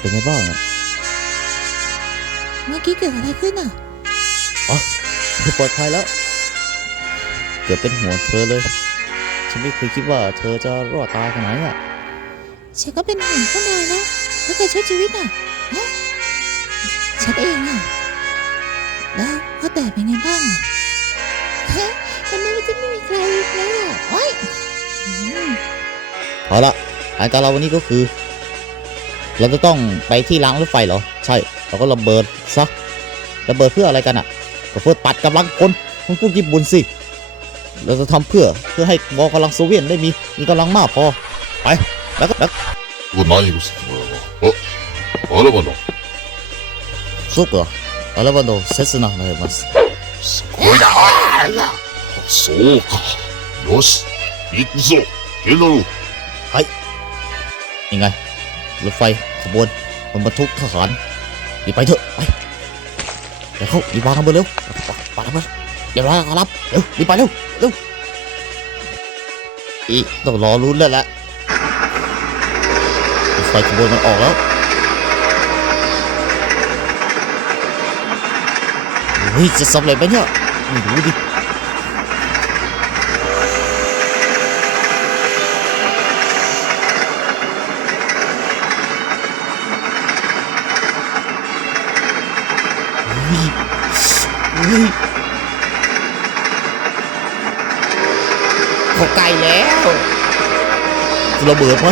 เป็นไงบ้างอะเมื่อกี้เกิดอะไรขึ้นอะเธอปลอดภัยแล้ว เกือบเป็นห่วงเธอเลย ฉันไม่เคยคิดว่าเธอจะรอดตายขนาดนี้อะฉันก็เป็นห่วงพวกนายนะถ้าเกิดช่วยชีวิตอะฮะฉันเองอะ แล้วพ่อแต่เป็นไงบ้างอะฮะทำไมมันจะไม่มีใครอีกแล้วอะโอ๊ยอืม เอาละแผนการเราวันนี้ก็คือ เราจะต้องไปที่รางรถไฟเหรอ ใช่ เราก็ระเบิดซะ ระเบิดเพื่ออะไรกันอ่ะ ก็เพื่อตัดกำลังคนของพวกญี่ปุ่นสิ เราจะทำเพื่อเพื่อให้กองกำลังโซเวียตได้มีมีกำลังมากพอ ไป แล้วก็แล้ว ここ何をしてもらうわあ、あらばだ。 ซุกเหรออาราบันโดเซสนาเนมัส すごいな。そうか。よし、行くぞ。ゲノル。 ยังไง รถไฟ ขบวนมันบรรทุกทหารรีบไปเถอะไปเดี๋ยวเขารีบวางระเบิดเร็วปาระเบิดเดี๋ยวเรอรับเร็วรีบไปเร็วเร็วอีต้องรอรุ้นแล้วแหละรถไฟขบวนมันออกแล้วเฮ้ยจะสำเร็จไหมเนี่ยไม่รู้ดิ เขาไกลแล้วระเบิดไหม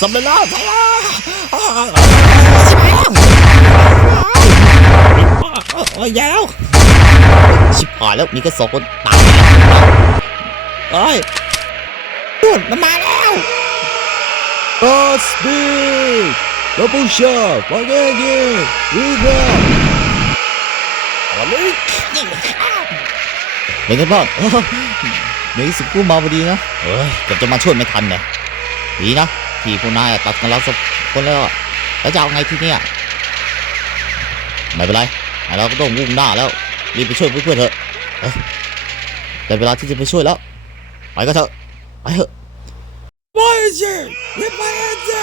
สำเร็จแล้วสำเร็จแล้วโอ้ยแย่แล้วชิบหายแล้วมีแค่สองคนตายเอ้ยนู่นมันมาแล้วบอสบีดับเบิลชาร์ฟาเกเกวีบาอะไรเป็นไงบ้างในที่สุดกูมาพอดีนะเฮ้ยเกือบจะมาช่วยไม่ทันเนี่ยดีนะ ที่พวกนายตัดกันแล้วสักคนแล้วอะแล้วจะเอาไงทีเนี้ยไม่เป็นไรเราก็ต้องวุ่งหน้าแล้วรีบไปช่วยเพื่อนๆเถอะเอ้ยได้เวลาที่จะไปช่วยแล้วไปก็เถอะไปเถอะไปสิไปสิ